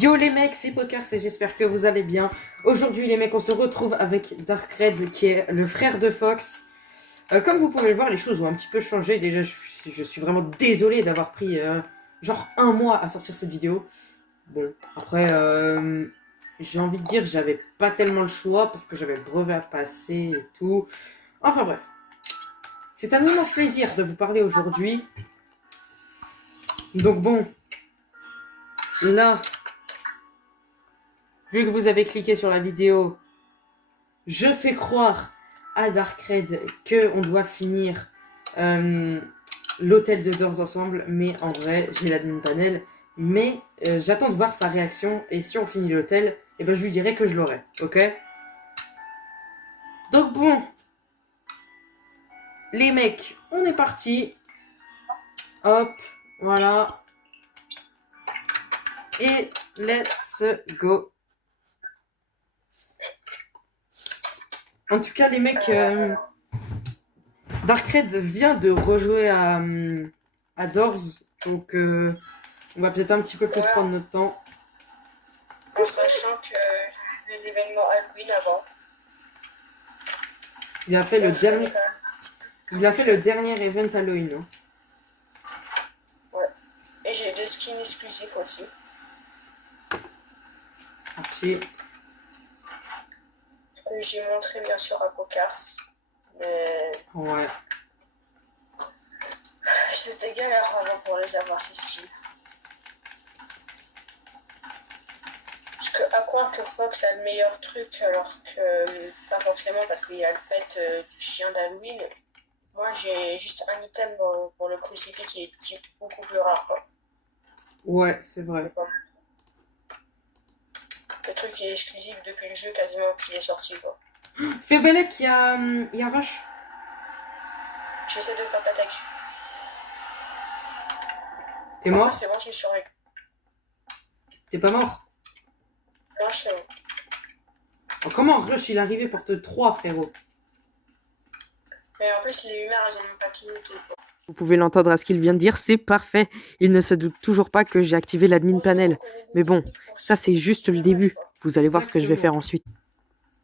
Yo les mecs, c'est Pokers et j'espère que vous allez bien. Aujourd'hui les mecs, on se retrouve avec Darkred qui est le frère de Fox. Comme vous pouvez le voir, les choses ont un petit peu changé. Déjà, je suis vraiment désolé d'avoir pris genre un mois à sortir cette vidéo. Bon, après, j'ai envie de dire, j'avais pas tellement le choix parce que j'avais le brevet à passer et tout. Enfin bref, c'est un immense plaisir de vous parler aujourd'hui. Donc bon, là, vu que vous avez cliqué sur la vidéo, je fais croire à Darkred qu'on doit finir l'hôtel de Doors ensemble, mais en vrai, j'ai l'admin panel. Mais j'attends de voir sa réaction, et si on finit l'hôtel, eh ben, je lui dirai que je l'aurai, ok? Donc bon, les mecs, on est parti. Hop, voilà. Et let's go. En tout cas, les mecs, Darkred vient de rejouer à Doors, donc on va peut-être un petit peu plus prendre notre temps. En sachant que j'ai vu l'événement Halloween avant. Il a fait le dernier event Halloween. Hein. Ouais. Et j'ai des skins exclusifs aussi. C'est parti. Que j'ai montré bien sûr à Pokers. Mais Ouais. c'était galère avant pour les avoir ces skins. Parce que à croire que Fox a le meilleur truc alors que pas forcément parce qu'il y a le pet du chien d'Halloween. Moi j'ai juste un item pour le crucifix qui est beaucoup plus rare quoi. Ouais, c'est vrai. Le truc qui est exclusif depuis le jeu quasiment qu'il est sorti quoi. Fais Belek, il y a Rush. J'essaie de faire ta tech. T'es mort? C'est bon, j'ai survécu. T'es pas mort? Non, je fais bon. Oh, comment Rush il est arrivé pour te 3 frérot? Mais en plus, les humeurs, elles ont même pas clignoté. Vous pouvez l'entendre à ce qu'il vient de dire, c'est parfait. Il ne se doute toujours pas que j'ai activé l'admin panel. Mais bon, ça c'est juste le début. Vous allez voir ce que je vais faire ensuite.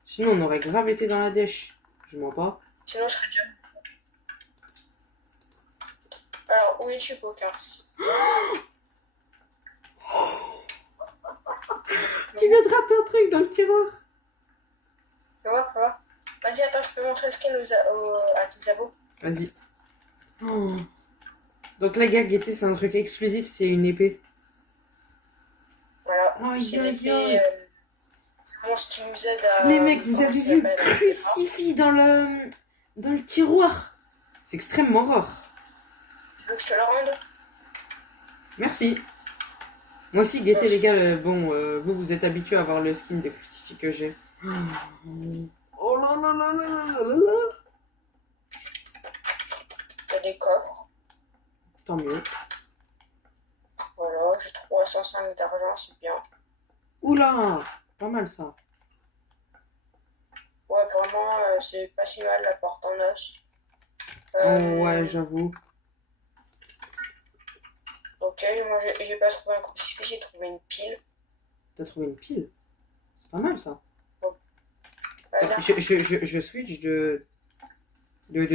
Sinon, on aurait grave été dans la dèche. Je mens pas. Sinon, je serais déjà. Alors, où es-tu, Pokers? Tu viens de rater un truc dans le tiroir. Tu vois. Vas-y, attends, je peux montrer le skin à tes abos. Vas-y. Oh. Donc la gaguetée, c'est un truc exclusif, c'est une épée. Voilà, Oh, c'est l'épée. C'est mon skin nous aide à. Les mecs, vous avez vu le crucifix dans le tiroir. C'est extrêmement rare. Tu veux que je te le rende? Merci. Moi aussi, guettez les gars, vous êtes habitués à voir le skin des crucifix que j'ai. Oh là là là là là là là. Il y a des coffres. Tant mieux. Voilà, j'ai 305 d'argent, c'est bien. Oula, pas mal ça. Ouais, vraiment, c'est pas si mal la porte en os. Oh ouais, j'avoue. Ok, moi j'ai pas trouvé un crucifix, j'ai trouvé une pile. T'as trouvé une pile? C'est pas mal ça. Voilà. Je switch de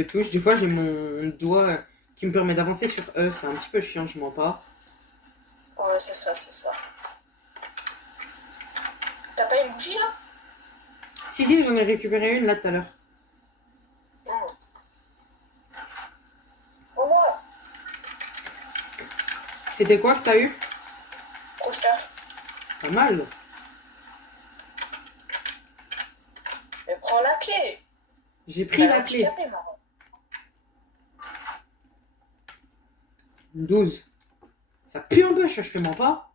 touche. Des fois, j'ai mon doigt qui me permet d'avancer sur E. C'est un petit peu chiant, je mens pas. Ouais, c'est ça. T'as pas une bougie là? Si, j'en ai récupéré une là tout à l'heure. Au revoir. C'était quoi que t'as eu? Coaster. Pas mal. Mais prends la clé. J'ai pris la clé. 12. Ça pue un bûche, je te mens pas.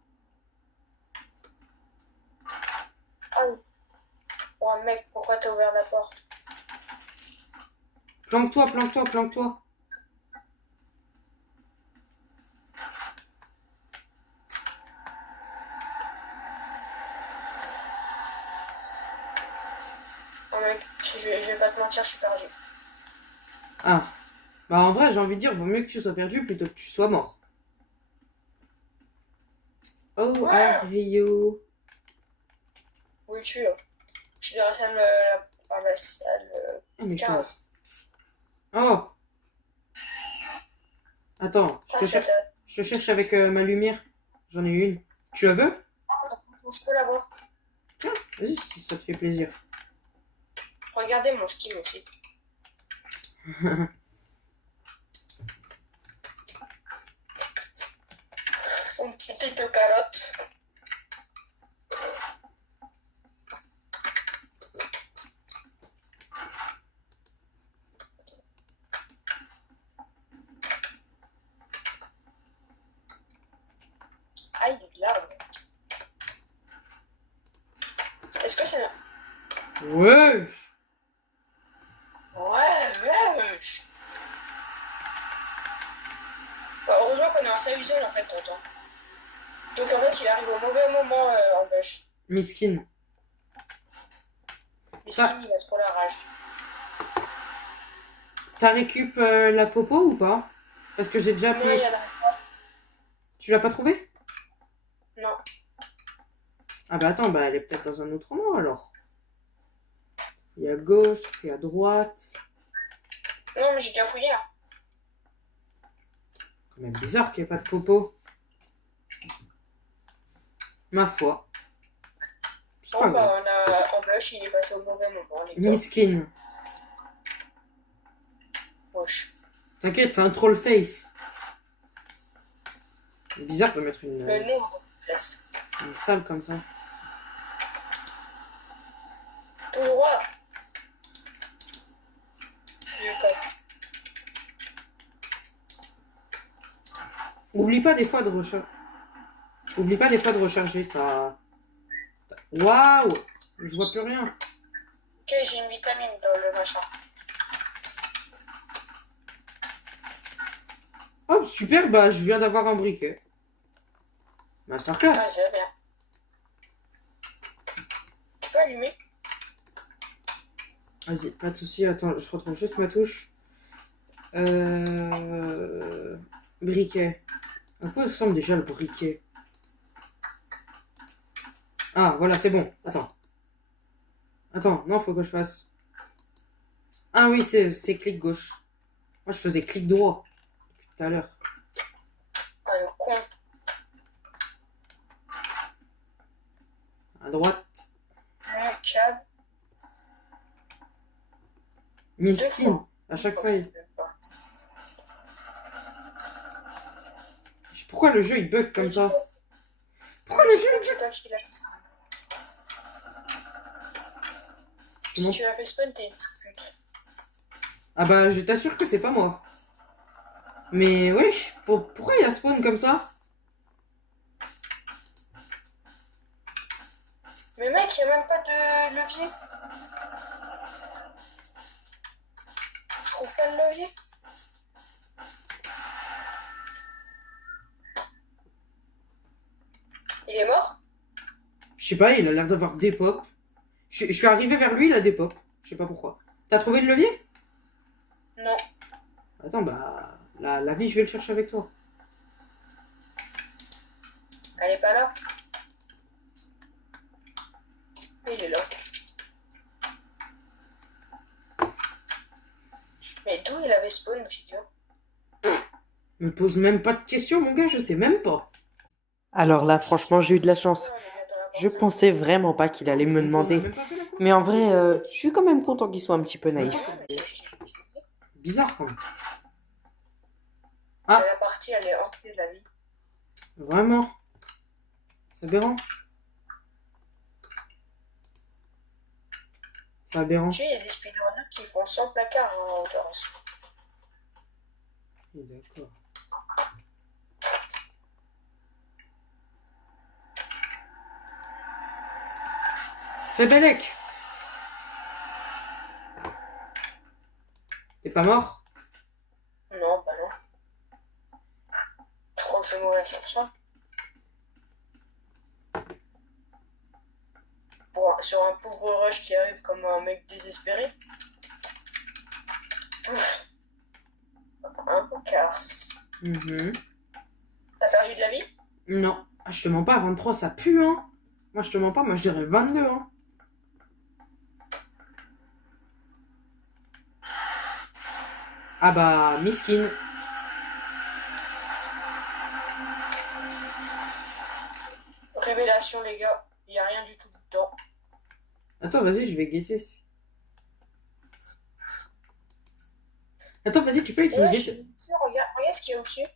Ah oui. Oh mec, pourquoi t'as ouvert la porte? Planque-toi. Oh mec, je vais pas te mentir, je suis perdu. Ah. Bah en vrai, j'ai envie de dire, vaut mieux que tu sois perdu plutôt que tu sois mort. Oh How are you? Où es-tu? Je suis dans la salle, la salle Ah, mais 15. Oh! Attends, Ah, c'est ta... je te cherche avec ma lumière. J'en ai une. Tu la veux? Je peux l'avoir. Tiens, vas-y, si ça te fait plaisir. Regardez mon skin aussi. Une petite carotte. Aïe, l'arbre. Est-ce que c'est... Ouais! Ouais. Bah, heureusement qu'on est en safe zone en fait, tonton. Donc en fait, il arrive au mauvais moment en bush. Miskin. Mais si, il a trop la rage. T'as récup la popo ou pas? Parce que j'ai déjà Non, appelé. il y en a pas. Tu l'as pas trouvée? Non. Ah bah attends, bah elle est peut-être dans un autre endroit alors. Il y a à gauche, il y a à droite. Non, mais j'ai déjà fouillé. Hein. Quand même bizarre qu'il n'y ait pas de popo. Ma foi. C'est pas Bon, grave. bah, on a en bush, il est passé au mauvais moment, les gars. Miskin. Wesh. T'inquiète, c'est un troll face. C'est bizarre de mettre Le nez, on t'en laisse. une salle comme ça. Tout droit. Le coq. Oublie pas des fois de recharger. Oublie pas des fois de recharger ta. Waouh! Je vois plus rien. Ok, j'ai une vitamine dans le machin. Oh, super, bah je viens d'avoir un briquet. Masterclass. Ah, c'est bien. Tu peux allumer? Vas-y, pas de soucis. Attends, je retrouve juste ma touche. Briquet. À quoi il ressemble déjà le briquet? Ah, voilà, c'est bon. Attends. Attends, non, faut que je fasse. Ah oui, c'est clic gauche. Moi, je faisais clic droit depuis tout à l'heure. Ah, le con. À droite. Cave. Miskin. À chaque fois, pourquoi le jeu il bug comme ça? Pourquoi le jeu il C'est toi qui l'as fait spawn. Si Comment? tu l'as fait spawn, t'es une petite pute. Ah bah, je t'assure que c'est pas moi. Mais wesh, pourquoi il a spawn comme ça? Mais mec, y'a même pas de levier. Je trouve pas le levier. Il est mort? Je sais pas, il a l'air d'avoir des pop. Je suis arrivé vers lui, il a des pop. Je sais pas pourquoi. T'as trouvé le levier? Non. Attends, bah, la vie, je vais le chercher avec toi. Elle est pas là. Il est là. Mais d'où il avait spawn, figure? Me pose même pas de questions, mon gars, je sais même pas. Alors là, franchement, j'ai eu de la chance. Je pensais vraiment pas qu'il allait me demander. Mais en vrai, je suis quand même content qu'il soit un petit peu naïf. Bizarre quand même. Ah. La partie, elle est hors de la vie. Vraiment? C'est aberrant. C'est aberrant. Tu sais, il y a des speedrunners qui font 100 placards en hauteur. D'accord. Fais Bellec. T'es pas mort? Non, bah non. Je crois que je vais mourir sur ça. Sur un pauvre rush qui arrive comme un mec désespéré. Ouf. Un peu carse. Mhm. T'as perdu de la vie? Non. Ah, je te mens pas, 23, ça pue, hein. Moi, je te mens pas, moi, je dirais 22, hein. Ah bah, miskin. Révélation, les gars. Il n'y a rien du tout dedans. Attends, vas-y, je vais guetter. Attends, vas-y, tu peux Ouais, utiliser... regarde ce qu'il y a au-dessus.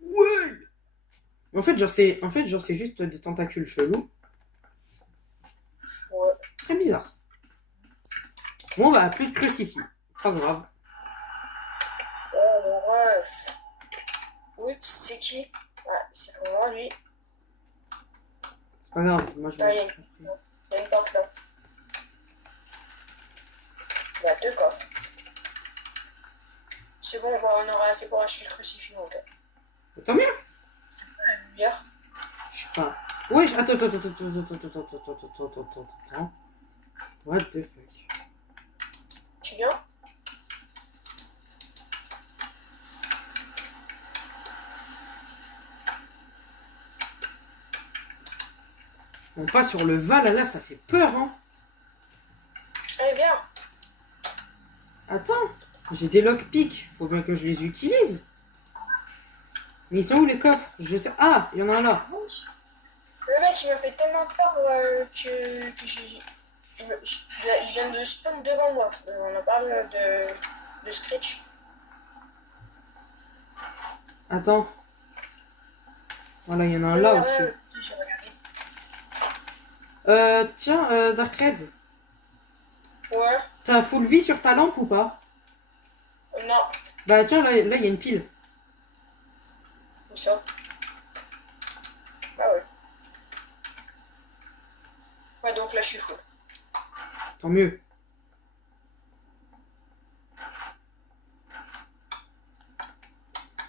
Ouais. En fait, genre, c'est juste des tentacules chelous. Ouais. Très bizarre. Bon, bah, plus de crucifix. Pas grave. Oh, mon ref. Oui, c'est qui? Ah, c'est pour moi, lui. Pas grave, moi, je Ah, vais... il y a une porte là. Il y a 2 coffres. C'est bon, bah, on aura assez pour acheter le crucifix, donc. Tant mieux. C'est quoi la lumière? Je sais pas. Ouais, attends. What the fuck? Tu viens? On passe sur le Val, là, ça fait peur, hein. Allez, viens! Attends, j'ai des lockpicks, faut bien que je les utilise. Mais ils sont où les coffres? Je sais. Ah, il y en a un là. Le mec, il m'a fait tellement peur que j'ai. Il vient de spawn devant moi. On en parle de Screech. Attends. Voilà, il y en a un là aussi. J'ai regardé. Tiens, Darkred, Ouais, t'as full vie sur ta lampe ou pas? non, Bah tiens, là, il y a une pile. où ça? Ah ouais. Ouais, donc là, je suis full. Tant mieux.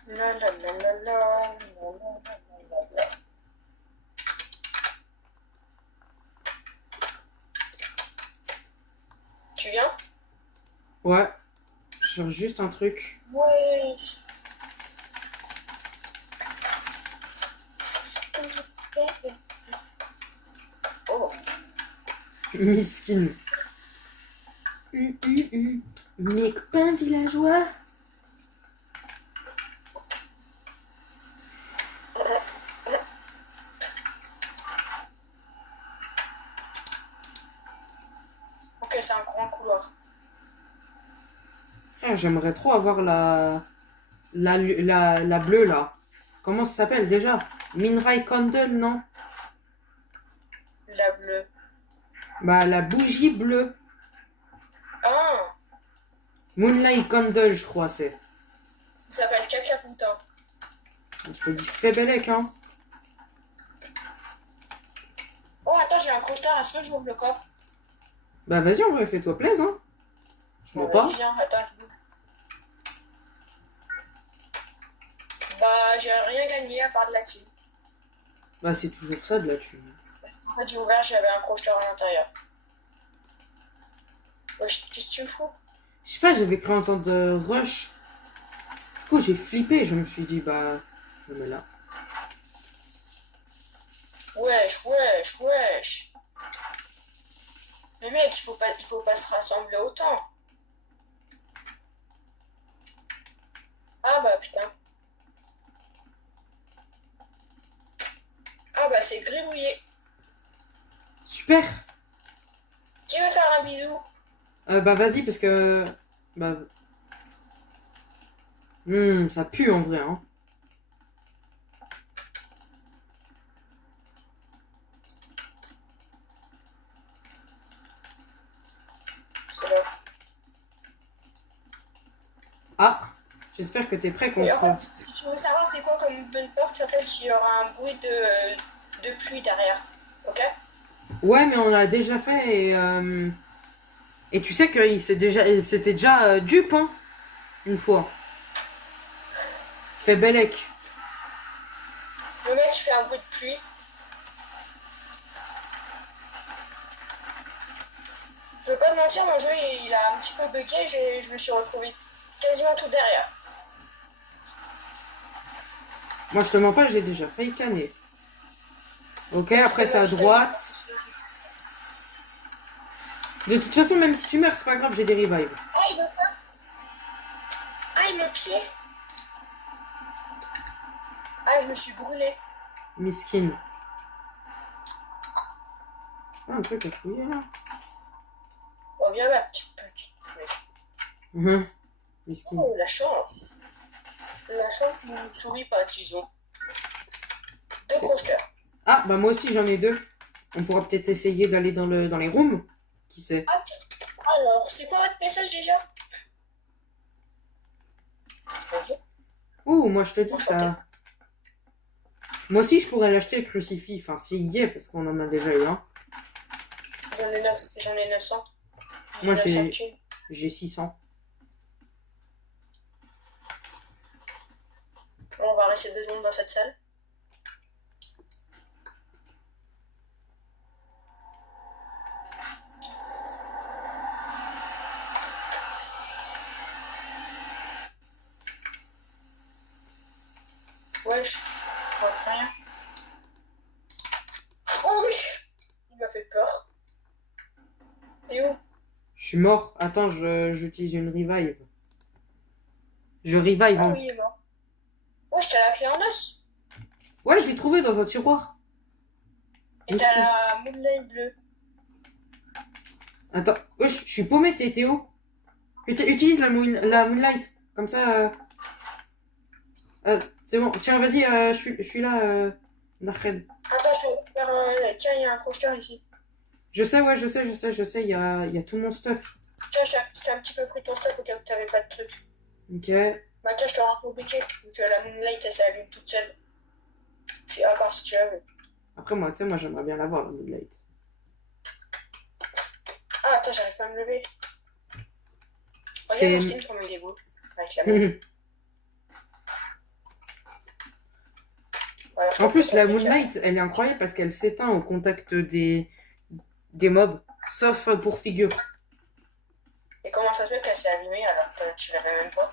La la la la la, la la la. Tu viens? Ouais. Je cherche juste un truc. Ouais. Oh, Miskin. Mes copains villageois. ok, c'est un grand couloir. Ah, j'aimerais trop avoir la bleue là. Comment ça s'appelle déjà? Minrai Candle, non? La bleue. Bah, la bougie bleue. Ah, Moonlight Candle, je crois, c'est. il s'appelle Cacapunta. Je te dis, fais Bellec, hein. Oh, attends, j'ai un crochetard. Est-ce que j'ouvre le coffre? Bah, vas-y, en vrai, fais-toi plaisir, hein. Je mens pas. Vas-y, viens, attends. Bah, j'ai rien gagné à part de la team. Bah, c'est toujours ça de la thune. En fait, j'ai ouvert, j'avais un crochetard à l'intérieur. Wesh, qu'est-ce que tu me fous? Je sais pas, j'avais cru entendre Rush. Du coup, j'ai flippé. Je me suis dit, bah, je me mets là. Wesh. Les mecs, il faut pas se rassembler autant. Ah bah putain. Ah bah c'est gribouillé. Super. Qui veut faire un bisou? Bah, vas-y, parce que... Bah... ça pue, en vrai, hein. C'est là. Ah, j'espère que t'es prêt Mais en contre... fait, si tu veux savoir c'est quoi comme bonne porte, en fait, il y aura un bruit de pluie derrière. Ok? Ouais, mais on l'a déjà fait et tu sais que c'était déjà dupe, hein, une fois. Fait Bellec. Le mec, il fait un bruit de pluie. Je veux pas te mentir, mon jeu, il a un petit peu bugué, je me suis retrouvé quasiment tout derrière. Moi, je te mens pas, j'ai déjà failli canner. Ok, après, c'est à Parce que droite. De toute façon, même si tu meurs, c'est pas grave, j'ai des revives. Ah, il me fait. Ah, il me pied. Ah, je me suis brûlé. Miskin. Ah, un truc à fouiller, là. Oh, viens là, petite pute. Miskin. Oh, la chance. La chance ne nous sourit pas, disons. 2 coasters. Ah, bah moi aussi, j'en ai 2. On pourra peut-être essayer d'aller dans les rooms. Qui sait? Ah, alors, c'est quoi votre message déjà? Bonjour. Ouh, moi, je te dis Enchanté. ça. Moi aussi, je pourrais l'acheter, le crucifix. Enfin, s'il y est, parce qu'on en a déjà eu un. J'en ai 900. Moi, 900 thunes. j'ai 600. On va rester 2 secondes dans cette salle. Wesh, je vois rien. Oh oui! Il m'a fait peur. T'es où? Je suis mort. Attends, j'utilise une revive. Je revive Ah en... oui, il est mort. Wesh, t'as la clé en os. Ouais, je l'ai trouvé dans un tiroir. Et t'as la moonlight bleue. Attends, wesh, je suis paumé, t'es où? Utilise la moonlight. Comme ça... c'est bon. Tiens, vas-y, je suis là, Darkred. Attends, je te récupère un... Tiens, il y a un coaster ici. Je sais, ouais, je sais, il y a tout mon stuff. Tiens, je t'ai un petit peu pris ton stuff au cas où t'avais pas de truc. Ok. Bah tiens, je te rends compliqué, vu que la moonlight, elle s'allume toute seule. C'est à part si tu la veux. Après, moi, tu sais, moi, j'aimerais bien l'avoir, la moonlight. Ah, attends, j'arrive pas à me lever. C'est- Regarde mon skin comme il dégoûte. Avec la main. Voilà, En plus, la avec moonlight, elle est incroyable parce qu'elle s'éteint au contact des mobs. Sauf pour figure. Et comment ça se fait qu'elle s'est allumée alors que tu l'avais même pas?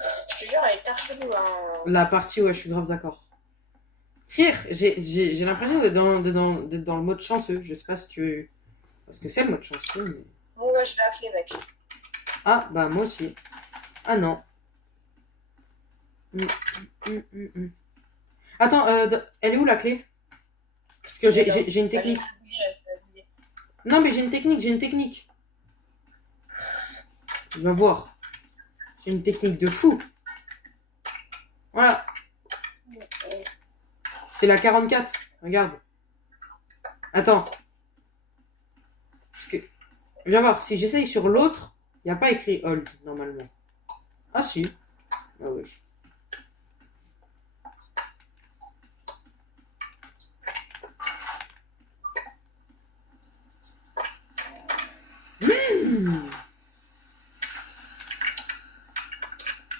Je te jure, elle est archelou, hein. La partie, ouais, je suis grave d'accord. Frère, j'ai l'impression d'être dans le mode chanceux. Je sais pas si tu... Parce que c'est le mode chanceux, mais... Bon, ouais, je l'ai appelé, mec. Ah, bah moi aussi. Ah non. Attends, elle est où la clé? Parce que j'ai une technique. Non, mais j'ai une technique. Tu vas voir. J'ai une technique de fou. Voilà, c'est la 44. Regarde. Attends. Parce que... Viens voir, si j'essaye sur l'autre, il n'y a pas écrit hold, normalement. Ah si. Ah wesh.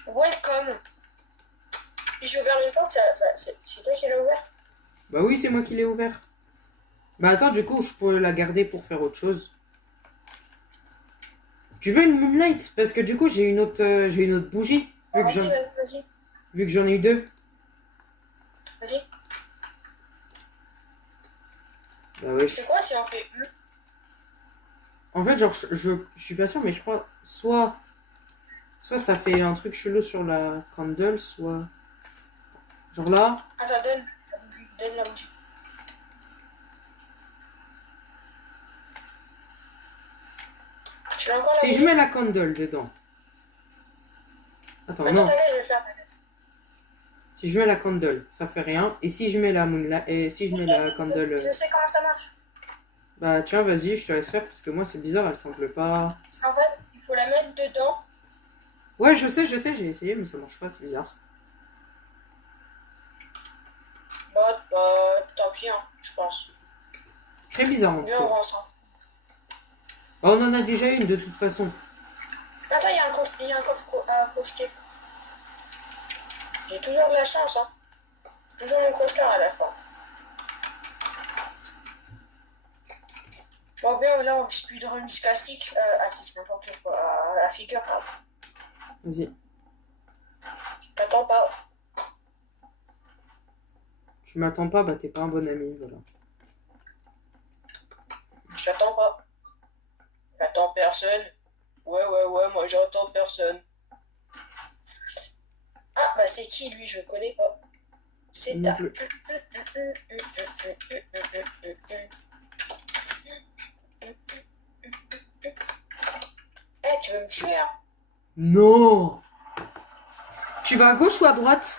Welcome. J'ai ouvert une porte, bah, c'est toi qui l'as ouvert? Bah oui, c'est moi qui l'ai ouvert. Bah attends, du coup, je pourrais la garder pour faire autre chose. Tu veux une moonlight? Parce que du coup, j'ai une autre bougie. Ah, vas-y. Vu que j'en ai eu 2. Vas-y. Bah ouais. C'est quoi si on fait U? En fait, genre, je suis pas sûr, mais je crois soit ça fait un truc chelou sur la candle, soit... Genre là. Attends, donne la bougie. Donne la bougie. Tu l'as encore la Si bougie? je mets la candle dedans. Attends, non. Attends, je vais faire. Si je mets la candle, ça fait rien. Et si je mets la moonlight, et si je mets la candle... Je sais comment ça marche. Bah tiens, vas-y, je te laisse faire parce que moi c'est bizarre, elle semble pas... Parce qu'en fait, il faut la mettre dedans. Ouais, je sais, j'ai essayé, mais ça marche pas, c'est bizarre. Bah, tant pis, hein, je pense. Très bizarre en tout Mais on cas. va s'en fout. Bah, on en a déjà une de toute façon. Attends, il y a un coffre à projeter. J'ai toujours de la chance, hein. J'ai toujours mon coaster à la fin. Bon, viens, là, on speedrun jusqu'à cycle. À cycle, n'importe quoi. À figure, pardon. Vas-y. J'attends pas. Tu m'attends pas, bah t'es pas un bon ami, voilà. J'attends pas. J'attends personne. Ouais, moi j'attends personne. Ah, bah c'est qui lui? Je le connais pas. C'est Non ta. plus. Eh, tu veux me tuer, hein? Non! Tu vas à gauche ou à droite?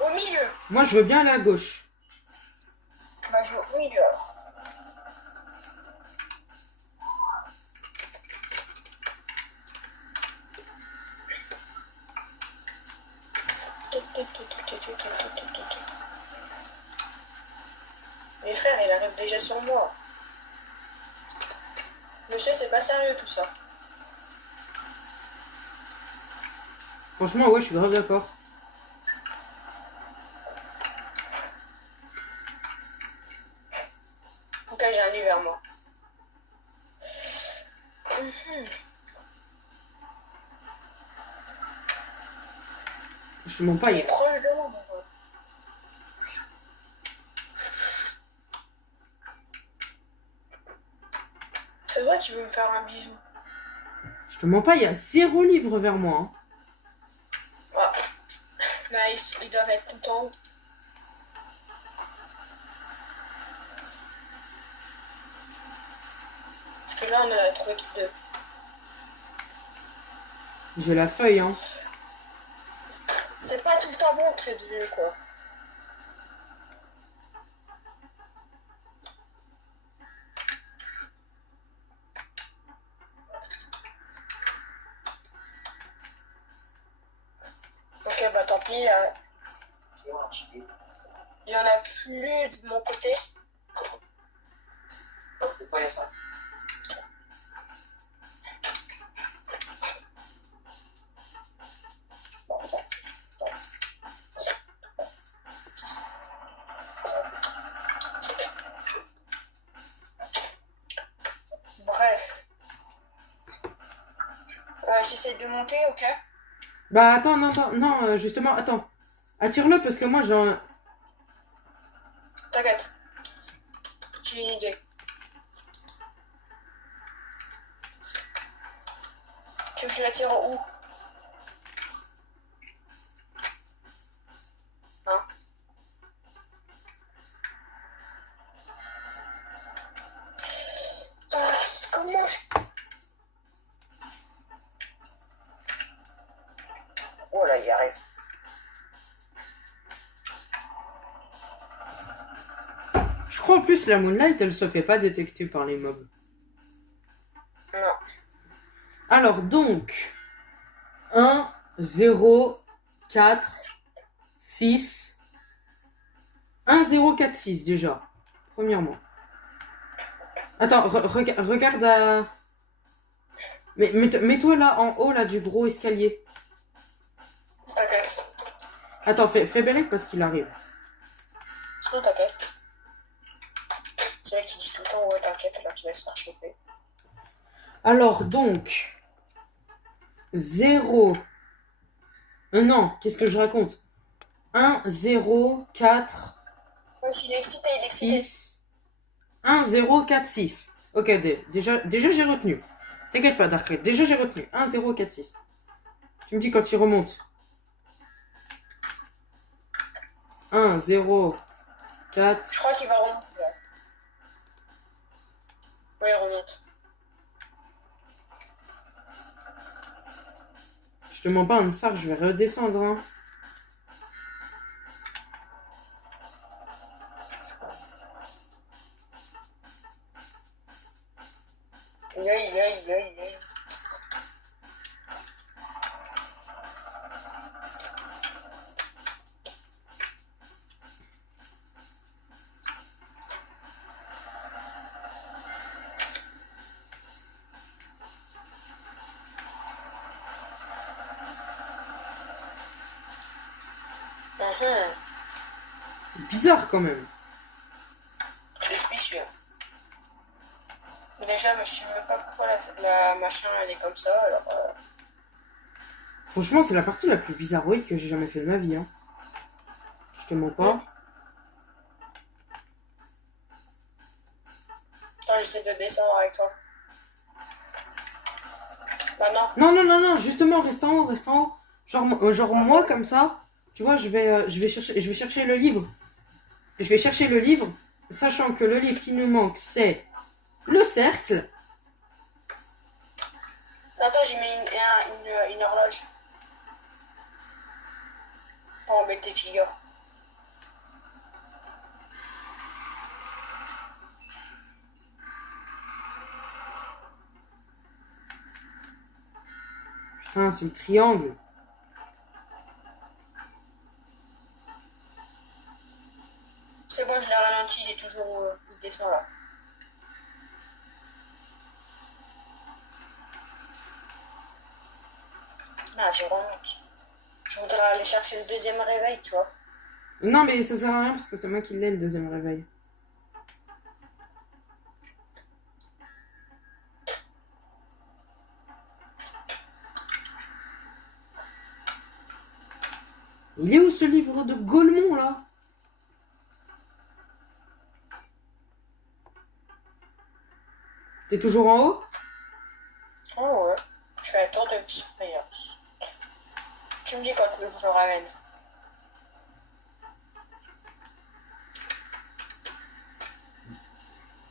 Au milieu. Moi, je veux bien aller à gauche. Bah, je vais au milieu alors. Mes frères, il arrive déjà sur moi. Monsieur, c'est pas sérieux tout ça. Franchement, ouais, je suis grave d'accord. Ok, j'ai un lit vers moi. Je te mens pas, Il est proche de moi, mon gars. C'est toi qui veux me faire un bisou. je te mens pas, il y a 0 livre vers moi. Hein. Ah. Bah, ils doivent être tout en haut. Parce que là, on en a trouvé que 2. J'ai la feuille, hein. C'est pas tout le temps bon, très dur, quoi. Ok, bah tant pis. Il y en a plus de mon côté. C'est pas ça. Bref. J'essaie de monter, ok? Bah attends, non, justement, attends. Attire-le parce que moi j'ai un... T'inquiète. J'ai une idée. Tu veux que je la tire où? Hein? Comment je... Oh là, il y arrive. Je crois en plus la Moonlight, elle se fait pas détecter par les mobs. Non. Alors donc... 1, 0, 4, 6... 1, 0, 4, 6 déjà. Premièrement. Attends, regarde à... Mais mets-toi là, en haut, là, du gros escalier. T'inquiète. Attends, fais Bellec parce qu'il arrive. Non, t'inquiète. C'est vrai qui dit tout le temps, ouais, t'inquiète, alors qu'il va se faire choper. Alors, donc... 0... non, qu'est-ce que je raconte? 1, 0, 4, Donc, il est excité, il est excité. 6... 1, 0, 4, 6. Ok, déjà j'ai retenu. T'inquiète pas, Darkrai. Déjà j'ai retenu. 1, 0, 4, 6. Tu me dis quand il remonte. 1, 0, 4... Je crois qu'il va remonter, là. Ouais, il remonte. Je te mens pas, un sar, je vais redescendre. Hein. Aïe. Bizarre quand même. C'est suspicieux. Déjà, mais je sais même pas pourquoi la machin elle est comme ça, alors. Franchement, c'est la partie la plus bizarroïde que j'ai jamais fait de ma vie. Hein. Je te mens pas. Attends, j'essaie de descendre avec toi. Bah non. Non, non, non, non, justement, reste en haut, reste en haut. Genre moi, comme ça, tu vois, je vais chercher le livre. Je vais chercher le livre, sachant que le livre qui nous manque, c'est le cercle. Attends, j'ai mis une horloge. Pour embêter figure. Putain, c'est le triangle. C'est bon, je l'ai ralenti, il est toujours... il descend là. Ah, j'ai remonte. Je voudrais aller chercher le deuxième réveil, tu vois. Non, mais ça sert à rien parce que c'est moi qui l'ai, le deuxième réveil. Il est où ce livre de Gaulmont, là? T'es toujours en haut? Oh ouais. Je fais la tour de surveillance. Tu me dis quand tu veux que je le ramène.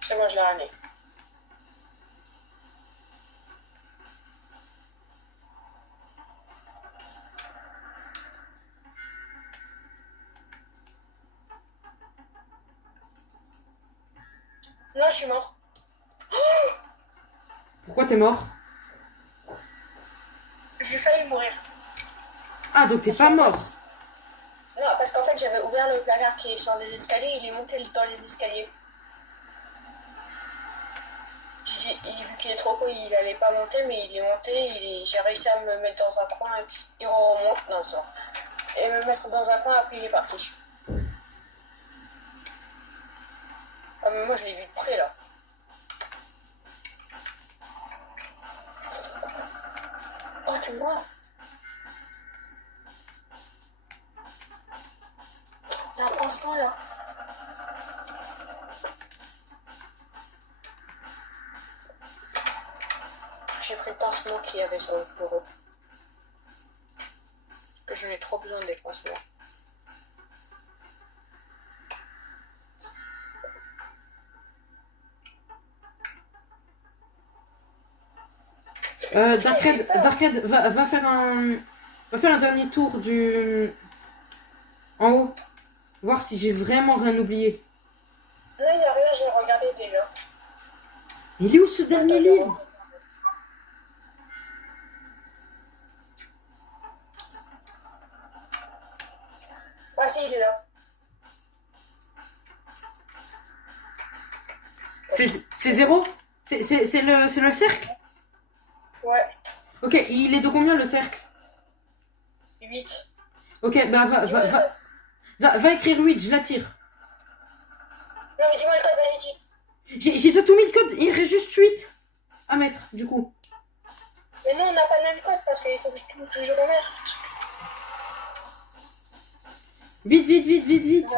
C'est bon, je l'ai ramené. Non, je suis mort. Pourquoi t'es mort? J'ai failli mourir. Ah, donc t'es pas mort. Non, parce qu'en fait, j'avais ouvert le placard qui est sur les escaliers, il est monté dans les escaliers. Vu qu'il est trop cool, il allait pas monter, mais il est monté, j'ai réussi à me mettre dans un coin, et il remonte, non, c'est bon. Et me mettre dans un coin, après il est parti. Ah, mais moi je l'ai vu de près là. Oh, tu me vois? Il y a un pansement là. J'ai pris le pansement qu'il y avait sur le bureau. Parce que j'en ai trop besoin des pansements. Darkhead, va faire un dernier tour en haut. Voir si j'ai vraiment rien oublié. Là, il n'y a rien, j'ai regardé déjà. Il est où ce dernier livre? Ah si, il est là. C'est zéro? C'est le cercle? Ouais. Ok, il est de combien le cercle? 8. Ok, bah va écrire 8, je l'attire. Non mais dis-moi le code, vas-y, dis. J'ai déjà tout mis le code, il reste juste 8 à mettre du coup. Mais non, on n'a pas le même code parce qu'il faut que je remette. Vite.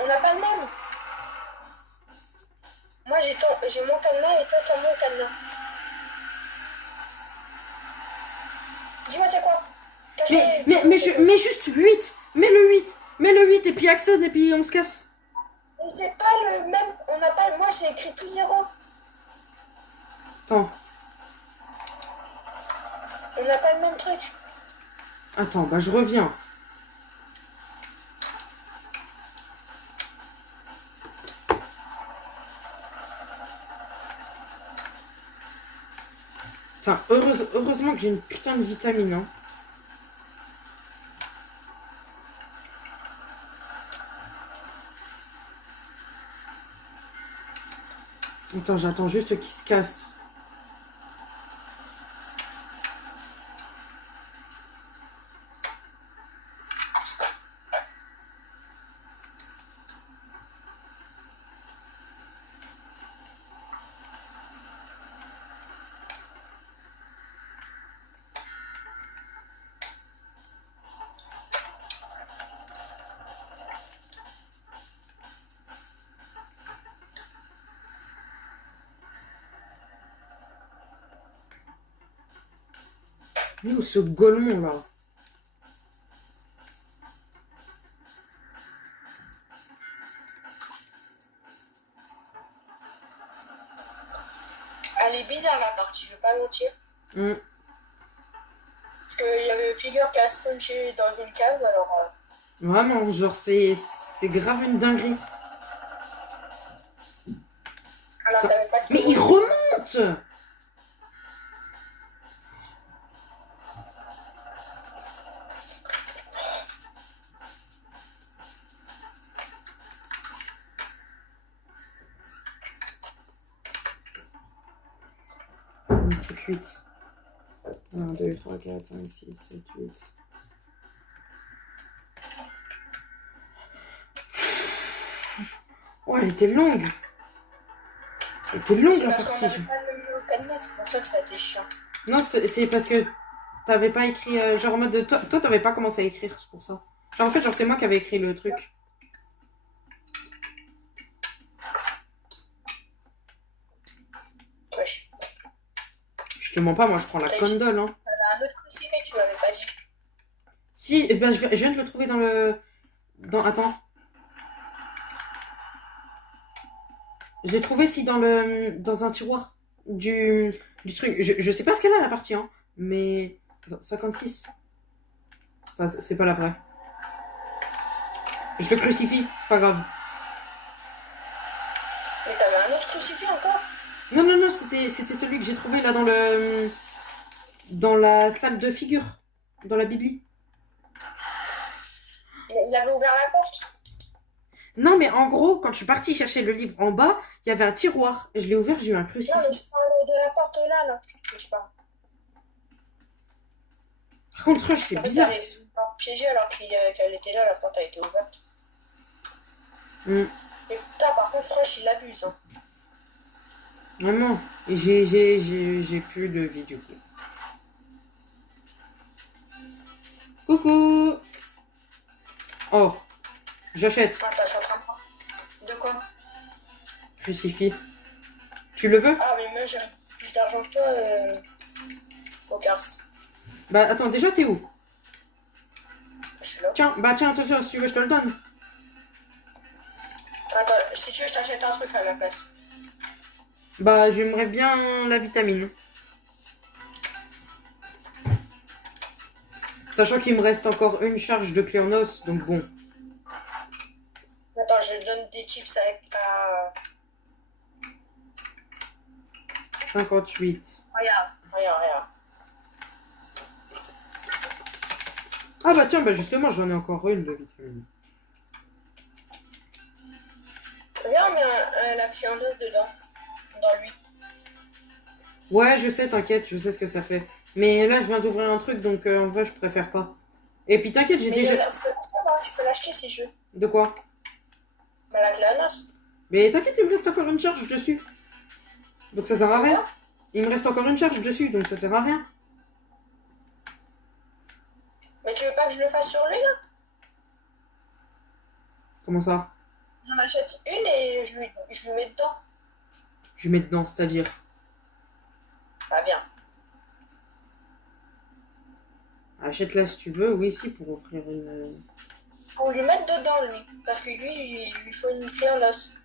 On n'a pas le même. Moi j'ai mon cadenas et toi t'as mon cadenas. Dis-moi c'est quoi? Mais juste 8. Mets le 8 et puis accède et puis on se casse. Mais c'est pas le même. On n'a pas. Moi j'ai écrit tout 0. Attends. On n'a pas le même truc. Attends, bah je reviens. Putain, heureusement que j'ai une putain de vitamine, hein. Attends, j'attends juste qu'il se casse. Mais où ce golemon là? Elle est bizarre la partie, je vais pas mentir. Hmm. Parce qu'il y avait une figure qui a sponché dans une cave, alors... Vraiment, genre, c'est grave une dinguerie. alors t'avais pas de Mais il combo. remonte! Truc 8. 1, 2, 3, 4, 5, 6, 7, 8. Oh, elle était longue. Elle était longue C'est la parce qu'on partie. n'avait pas le même cadenas, c'est pour ça que ça a été chiant. Non, c'est parce que t'avais pas écrit. Genre en mode de. Toi t'avais pas commencé à écrire, c'est pour ça. Genre en fait, genre c'est moi qui avais écrit le truc. Wesh. Je te mens pas, moi je prends la condole. Hein. T'avais un autre crucifix, tu m'avais pas dit. Si, eh ben, je viens de le trouver dans le. Attends. Je l'ai trouvé si dans un tiroir du truc. Je sais pas ce qu'elle a la partie, hein. Mais. Attends, 56. Enfin, c'est pas la vraie. Je le crucifie, c'est pas grave. Mais t'avais un autre crucifix encore? Non, non, non, c'était celui que j'ai trouvé là dans la salle de figure. Dans la Bibli. Mais il avait ouvert la porte. Non, mais en gros, quand je suis partie chercher le livre en bas, il y avait un tiroir. Je l'ai ouvert, j'ai eu un crucifix. Non, mais c'est pas de la porte là, que je parle. Par contre, Rush, c'est En fait, bizarre. elle est piégée alors qu'elle était là, la porte a été ouverte. Mm. Et putain, par contre, Rush, il abuse. Hein. Vraiment. Et j'ai plus de vie du coup. Coucou. Oh, j'achète. Attends, je suis en train de... De quoi? Crucifix. Tu le veux? Ah, mais moi, j'ai plus d'argent que toi, au Cars. Bah attends, déjà t'es où? Je suis là. Tiens, attention, si tu veux, je te le donne. Attends, si tu veux, je t'achète un truc à la place. Bah j'aimerais bien la vitamine. Sachant qu'il me reste encore une charge de clé en os, donc bon. Attends, je donne des chips à... 58. Regarde. Ah bah tiens, bah justement, j'en ai encore une de vitamine. Regarde, on met la clé en os dedans. Dans lui. Ouais, je sais, t'inquiète, je sais ce que ça fait. Mais là, je viens d'ouvrir un truc, donc en vrai, je préfère pas. Et puis t'inquiète, j'ai Mais déjà... je peux l'acheter si je veux. De quoi? Bah, la clé en os. Mais t'inquiète, il me reste encore une charge dessus. Donc ça sert à rien. Il me reste encore une charge dessus, donc ça sert à rien. Mais tu veux pas que je le fasse sur lui, là? Comment ça? J'en achète une et je lui mets dedans. Je mets dedans, c'est-à-dire... Bah, viens. Achète-la si tu veux, oui, si, pour offrir une... Pour lui mettre dedans, lui. Parce que lui, il lui faut une clé en os.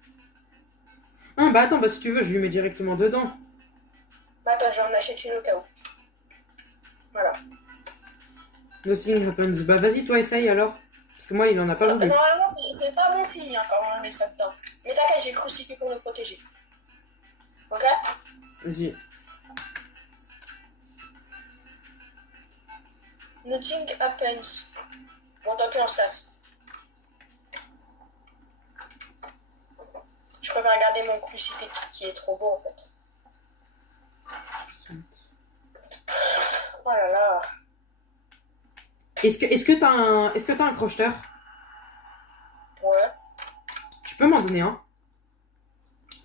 Ah bah attends, bah si tu veux, je lui mets directement dedans. Bah, attends, j'en achète une au cas où. Voilà. Nothing happens. Bah vas-y, toi, essaye alors. Parce que moi, il en a pas voulu. Normalement, c'est pas bon signe hein, quand on met ça dedans. Mais t'inquiète, j'ai crucifié pour le protéger. Ok? Vas-y. Nothing happens. Bon, tant pis, on se casse. Je préfère garder mon crucifix qui est trop beau en fait. Oh là là. Est-ce que t'as un crocheteur? Ouais. Tu peux m'en donner un?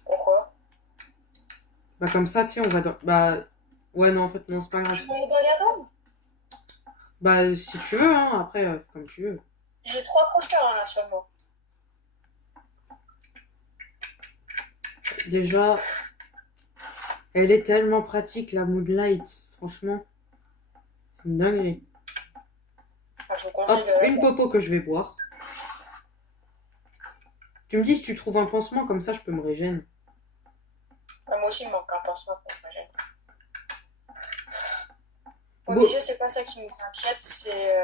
Pourquoi? Bah comme ça, tiens, on va dans... Bah... Ouais, non, en fait, non, c'est pas grave. Tu veux me donner un? Bah, si tu veux, hein, après, comme tu veux. J'ai 3 crocheteurs hein, là seulement. Déjà, elle est tellement pratique, la Moonlight. Franchement, Une dinguerie. Ah, je vous conseille Hop, de la une faire. popo que je vais boire. Tu me dis si tu trouves un pansement, comme ça je peux me régénérer. Ah, moi aussi, il me manque un pansement pour ma gêne. Ouais, Bon, mais je sais pas ça qui nous inquiète, c'est...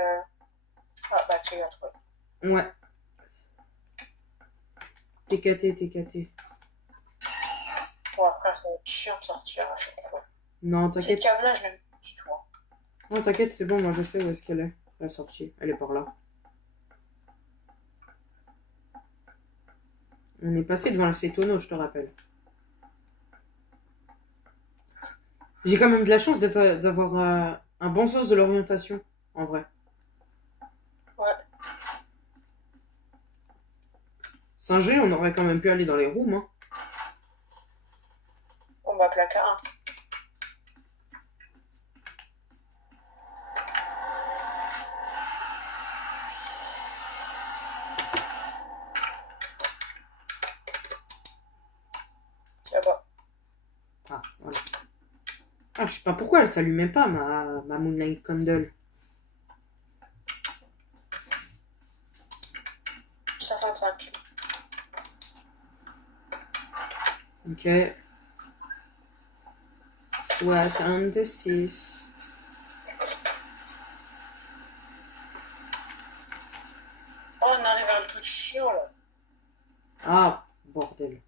Ah, bah, tu l'as trouvé. ouais. TKT. Bon, frère, ça va être chiant de sortir à chaque fois. Non, Cette t'inquiète. cave-là, je l'aime pas du tout. Hein. Non, t'inquiète, c'est bon, moi je sais où est-ce qu'elle est. La sortie, elle est par là. On est passé devant la Cétono, je te rappelle. J'ai quand même de la chance d'avoir un bon sens de l'orientation, en vrai. Ouais. Saint-Gé, on aurait quand même pu aller dans les rooms, hein. On va placard. Hein. Là-bas. Ah, voilà. Ah, je sais pas pourquoi elle s'allumait pas, ma Moonlight Candle. 65. Ok. 66. Oh, on arrive à un truc chiant, là. Ah, bordel.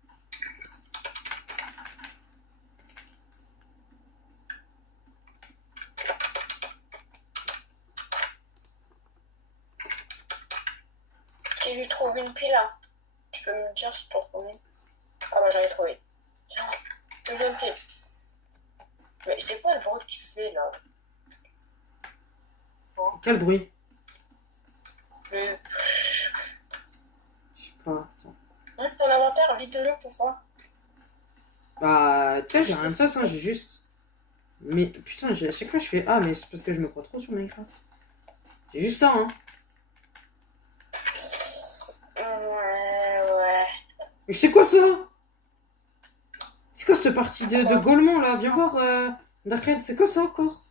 Si tu trouves une pile, là, tu peux me dire si tu en trouves une. Ah bah, j'en ai trouvé. Non, deuxième pile. Mais c'est quoi le bruit que tu fais, là? Quel bruit? Le... Je sais pas. Attends. Ton inventaire, vide-le pour voir. Bah, tu sais, j'ai rien de ça, j'ai juste. Mais putain, à chaque fois je fais. Ah, mais c'est parce que je me crois trop sur Minecraft. J'ai juste ça, hein. Ouais. Mais c'est quoi ça? C'est quoi cette partie de Golemont là? Viens voir, Darkred, c'est quoi ça encore?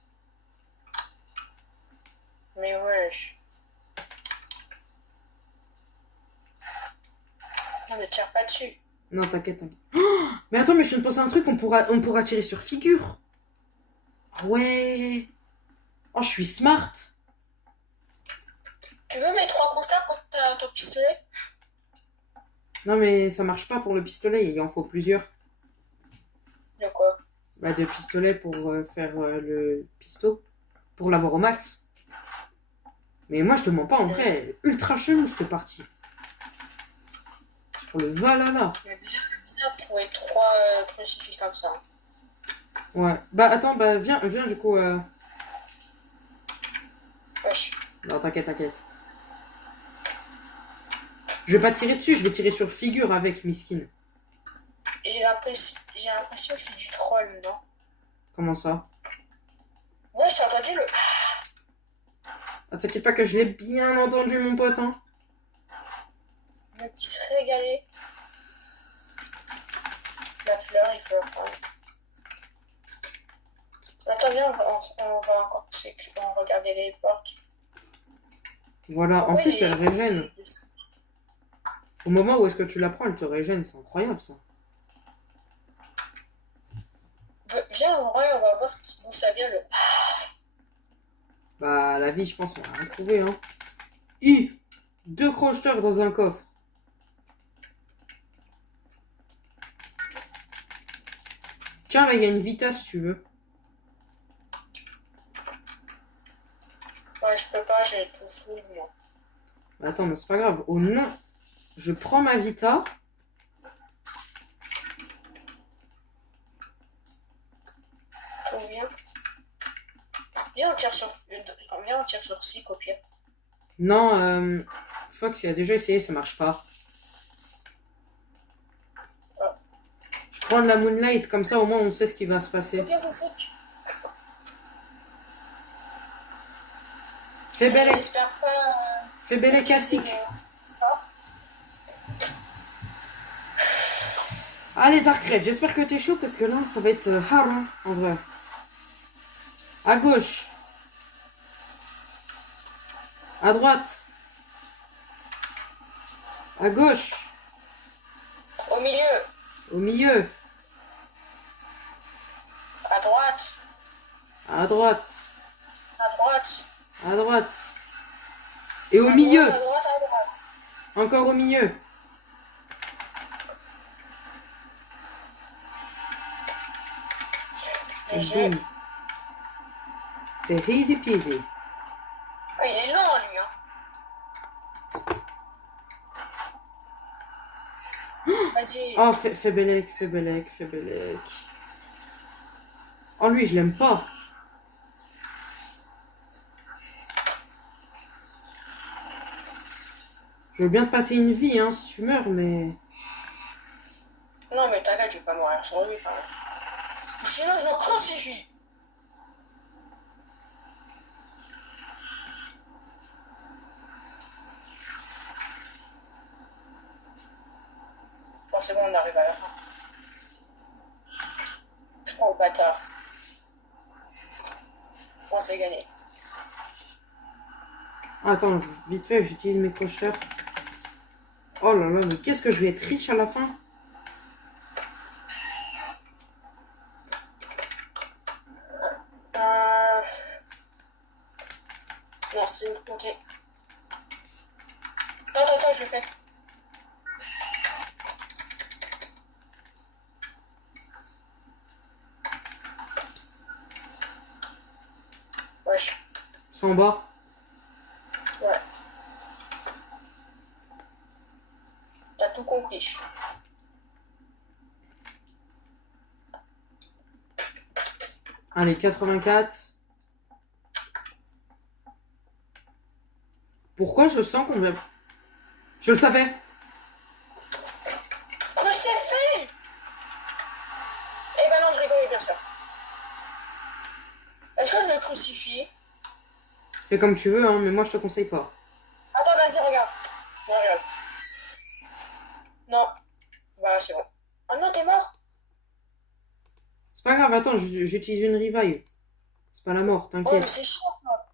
Mais wesh. On ne tire pas dessus. Non, t'inquiète. Oh, mais attends, mais je viens de penser à un truc, on pourra tirer sur figure. Ah ouais. Oh, je suis smart. Tu veux mes 3 constats contre ton pistolet? Non, mais ça marche pas pour le pistolet, il en faut plusieurs. De quoi? Bah, de pistolets pour faire le pisto. Pour l'avoir au max. Mais moi, je te mens pas, en vrai, elle est ultra chelou cette partie. Pour le Valhalla. Mais déjà, c'est bizarre de trouver 3 crucifix comme ça. Ouais. Bah, attends, bah, viens du coup. Wesh. Non, t'inquiète. Je vais pas tirer dessus, je vais tirer sur figure avec Miskin. J'ai l'impression que c'est du troll, non? Comment ça? Ouais, j'ai entendu le... Ah, t'inquiète pas que je l'ai bien entendu, mon pote, hein. Le petit se régalait. La fleur, il faut la prendre. Attends, viens, on va encore regarder les portes. Voilà, en Oui, plus, elle régène. Au moment où est-ce que tu la prends, elle te régène, c'est incroyable, ça. Viens, en vrai, on va voir d'où ça vient le... Bah, la vie, je pense, on va rien trouver, hein. 2 crocheteurs dans un coffre. Tiens, là, il y a une Vita, si tu veux. Ouais, je peux pas, j'ai tout fou, moi. Bah, attends, mais c'est pas grave. Oh non, je prends ma Vita. Tout vient. Viens, on tire sur 6 au pire. Non, Fox, il a déjà essayé, ça marche pas. Je prends de la Moonlight, comme ça, au moins, on sait ce qui va se passer. Ok, je sais. Fais belle J'espère pas... Fais belle et classique. Ça. Allez, Darkred, j'espère que t'es chaud parce que là, ça va être hard, hein, en vrai. À gauche. À droite. À gauche. Au milieu. Au milieu. À droite. À droite. À droite. À droite. Et au À milieu. droite, à droite, à droite. Encore au milieu. Et GG. boum. C'était easy peasy. Ah, il est lent, lui. Hein. Vas-y. Oh, fais Bellec, fais Bellec, fais Bellec. Oh, lui, je l'aime pas. Je veux bien te passer une vie, hein, si tu meurs, mais... Non, mais t'inquiète, je vais pas mourir sur lui. Enfin... Sinon, je le crucifie. Bon, c'est bon, on arrive à la fin. Je prends au bâtard. Bon, c'est gagné. Attends, vite fait, j'utilise mes crocheurs. Oh là là, mais qu'est-ce que je vais être riche à la fin? Non, c'est une compter. Attends, je le fais. Wesh. 100 bas. Ouais. T'as tout compris. Allez, 84. Pourquoi je sens qu'on va... Je le savais. Que c'est fait? Eh ben non, je rigolais bien sûr. Est-ce que je le crucifie? Fais comme tu veux, hein, mais moi je te conseille pas. Attends, vas-y, regarde. Regarde. Non. Bah, c'est bon. Ah non, t'es mort? C'est pas grave, attends, j'utilise une revive. C'est pas la mort, Oh, mais t'inquiète. c'est chiant, quoi.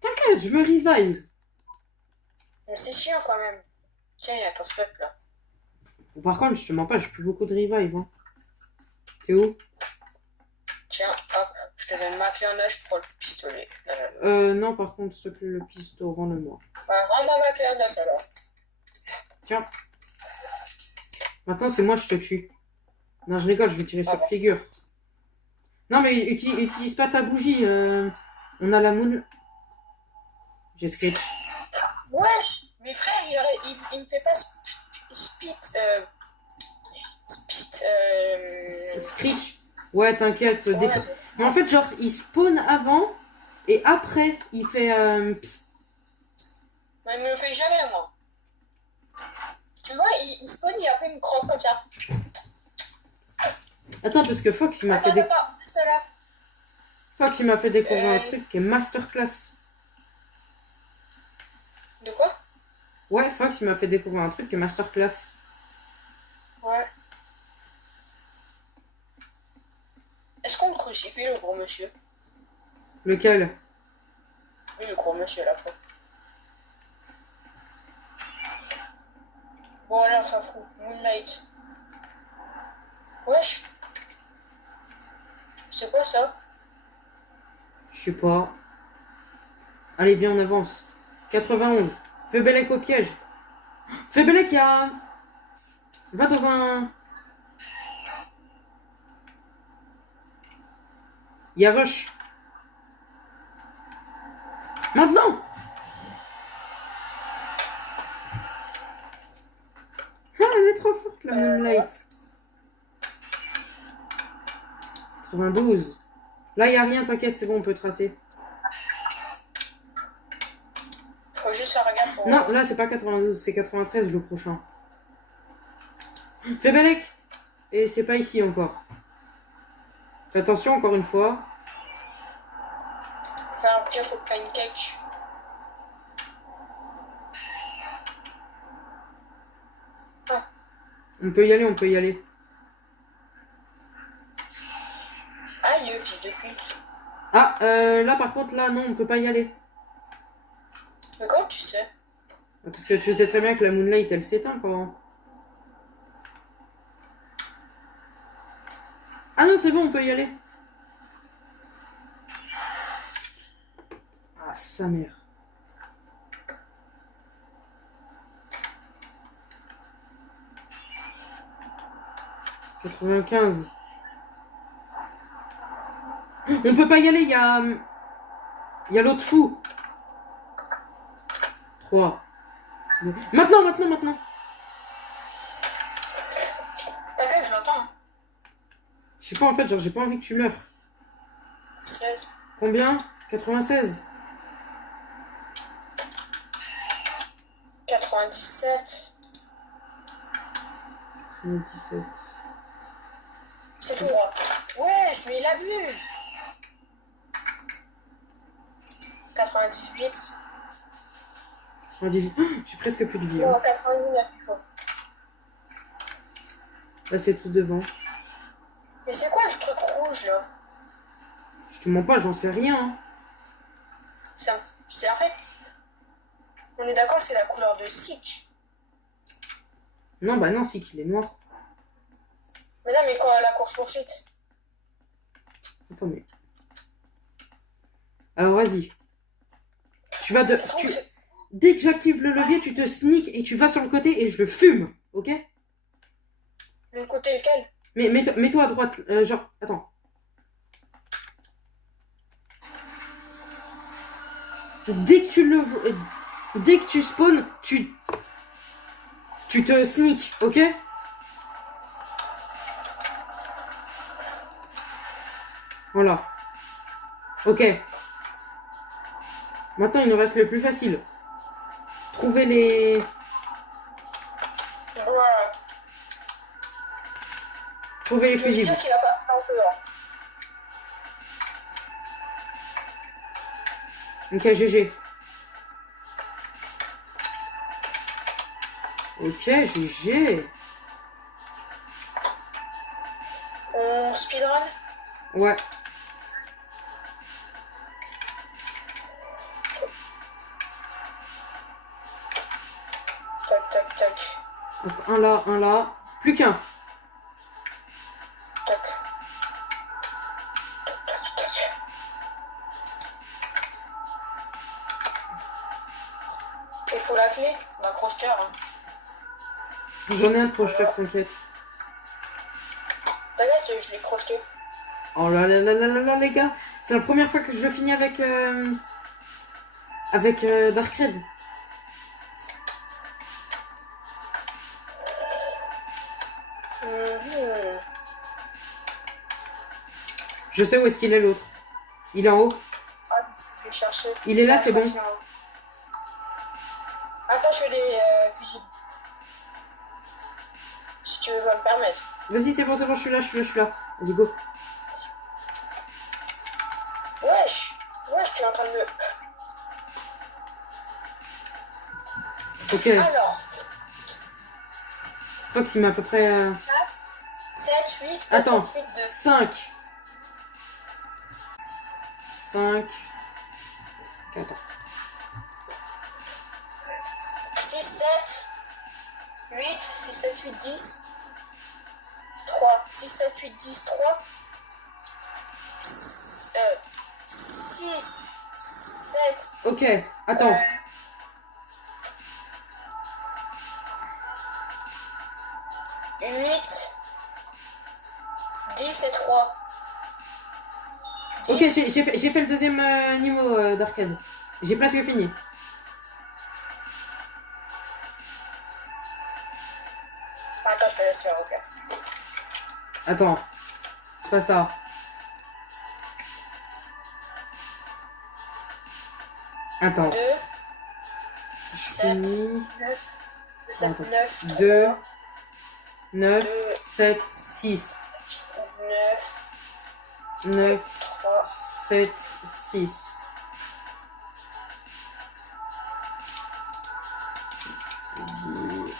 T'inquiète, je me revive. Mais c'est chiant quand même. Tiens, il y a ton spot là. Bon, par contre, je te mens pas, j'ai plus beaucoup de revive. Hein. T'es où? Tiens, hop, je te donne ma clé en âge pour le pistolet. Non, par contre, s'il te plaît, le pistolet, rends-le-moi. Bah, rends-moi ma clé en âge alors. Tiens. Maintenant, c'est moi, je te tue. Non, je rigole, je vais tirer sur figure. Non, mais utilise pas ta bougie. On a la moon. J'ai scratch. Wesh, mes frères, il me fait pas Screech. Ouais, t'inquiète. Ouais. Mais en fait, genre, il spawn avant et après, il fait. Psst. Mais il me le fait jamais, moi. Tu vois, il spawn et après il me croque comme ça. Attends, parce que Fox, il m'a fait Attends, reste là. Fox, il m'a fait découvrir un truc qui est masterclass. De quoi? Ouais, Fox, il m'a fait découvrir un truc qui est masterclass. Ouais. Est-ce qu'on le crucifie, le gros monsieur? Lequel? Oui, le gros monsieur, là, quoi. Bon, alors, ça fout. Moonlight. Wesh. C'est quoi ça? Je sais pas. Allez, viens, on avance. 91. Fais Bellec au piège. Fais Bellec, il y a... Va dans un... Il y a Rush. Maintenant! Ah, elle est trop forte, la Moonlight. 92. Là, il n'y a rien, t'inquiète, c'est bon, on peut tracer. Faut juste faire gaffe. Pour... Non, là, c'est pas 92, c'est 93 le prochain. Fais Bellec! Et c'est pas ici encore. Fais attention, encore une fois. Faire gaffe au pancake. Ah. On peut y aller, on peut y aller. Aïe, fils de pute. Ah, là, par contre, là, non, on peut pas y aller. Mais comment tu sais? Parce que tu sais très bien que la Moonlight, elle s'éteint quand... Ah non, c'est bon, on peut y aller. Ah, sa mère. « 95. On peut pas y aller, il y a... Il y a l'autre fou. 3. Maintenant. T'inquiète, je l'entends. Hein. Je sais pas, en fait, genre, j'ai pas envie que tu meurs. 16. Combien? 96. 97. 97. C'est tout droit. Ouais, mais il abuse. 98. 98. Oh, j'ai presque plus de vie. Non, Hein. 99, il faut. Là, c'est tout devant. Mais c'est quoi le truc rouge, là? Je te mens pas, j'en sais rien. Hein. C'est en fait... On est d'accord, c'est la couleur de Sick. Non, bah non, c'est qu'il est noir. Mais non, mais quand la course-poursuite. Attends, mais... Alors, vas-y. Tu vas de... Dès que j'active le levier, tu te sneak et tu vas sur le côté et je le fume, ok? Le côté lequel? Mais mets-toi à droite, genre... Attends. Dès que tu le... Dès que tu spawns, tu te sneak, ok? Voilà. Ok. Maintenant, il nous reste le plus facile. Trouver les... Ouais. Trouver les Je veux fusibles. dire qu'il a pas fait un feu, hein. Ok, GG. Ok, GG. On speedrun? Ouais. Tac, tac, tac. Donc, un là. Plus qu'un. Tac. Tac, tac, tac. Il faut la clé? L'accroche-cœur, hein. J'en ai un de projeteur, t'inquiète. T'inquiète, je l'ai crocheté. Oh là là là là là là, les gars. C'est la première fois que je le finis avec... Avec Darkred. Je sais où est-ce qu'il est l'autre. Il est en haut. Ah, je vais chercher. Il est là, c'est bon. Attends, je fais les fusibles. Si tu veux pas me permettre. Vas-y, c'est bon, je suis là. Vas-y, go. Wesh, tu es en train de me... Ok. Alors, Fox, il met à peu près... 4, 7, 8, Attends. 7, 8, 2. 5. 5. 4. 6, 7, 8, 6, 7, 8, 10. 3, 6, 7, 8, 10, 3. 6, 7. Ok, attends. 8, 10 et 3. 10. Ok, j'ai fait le deuxième niveau d'arcade. J'ai presque fini. Attends, je te laisse faire, ok. Attends. C'est pas ça. Attends. 2, Je 7, finis. 9, 7, Attends. 9, 2, 3, 9, 2, 7, 6. 9, 9, 3, 7, 6. 10,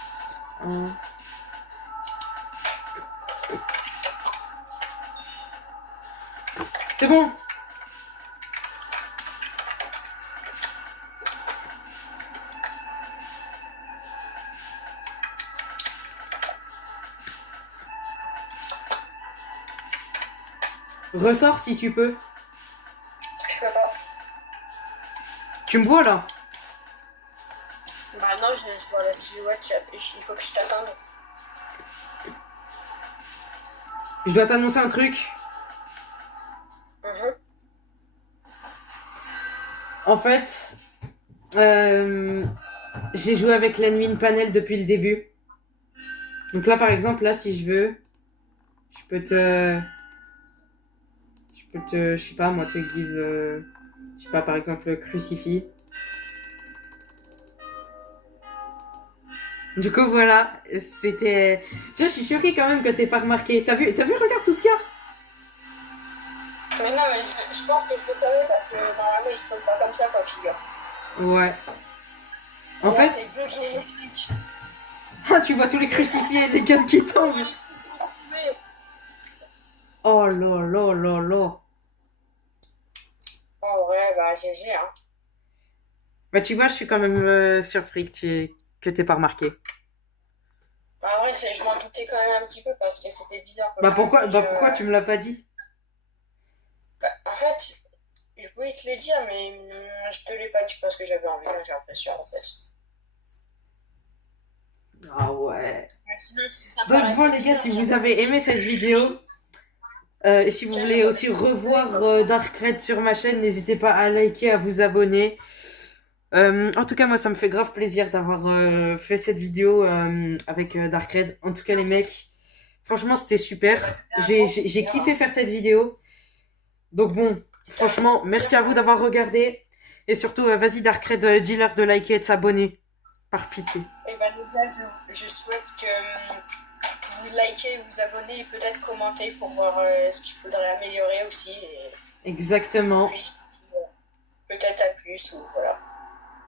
1. C'est bon. Ressors si tu peux. Je peux pas. Tu me vois là? Bah non, je vois la silhouette, il faut que je t'attende. Je dois t'annoncer un truc. En fait, j'ai joué avec l'Enwin Panel depuis le début. Donc là, par exemple, là, si je veux, je peux te, je sais pas, moi, te give, je sais pas, par exemple, Crucifix. Du coup, voilà, c'était... Tu vois, je suis choquée quand même que t'aies pas remarqué. T'as vu, regarde tout ce qu'il y a. Mais non, mais je pense que je le savais parce que normalement, il se fait pas comme ça quand il gars. Ouais. En Là, fait... c'est bugué électrique. Ah, tu vois tous les crucifix et les guns qui tombent. Oh là là là là. Oh ouais, bah GG, hein. Bah tu vois, je suis quand même surpris que t'aies pas remarqué. Bah ouais, je m'en doutais quand même un petit peu parce que c'était bizarre. Bah pourquoi tu me l'as pas dit? Bah, en fait, je voulais te le dire, mais je te l'ai pas dit parce que j'avais envie, j'ai l'impression en fait. Ah ouais. Sinon, ça Donc paraissait bon les gars, bizarre, si vous avez aimé cette vidéo, et si vous voulez aussi revoir Dark Red sur ma chaîne, n'hésitez pas à liker, à vous abonner. En tout cas, moi, ça me fait grave plaisir d'avoir fait cette vidéo avec Dark Red. En tout cas, les mecs, franchement, c'était super. J'ai kiffé faire cette vidéo. Donc bon, franchement, merci à vous d'avoir regardé. Et surtout, vas-y, Dark Red, dis-leur de liker et de s'abonner. Par pitié. Et ben les gars, je souhaite que vous likez, vous abonnez et peut-être commenter pour voir ce qu'il faudrait améliorer aussi. Et Exactement. puis, peut-être à plus, ou voilà.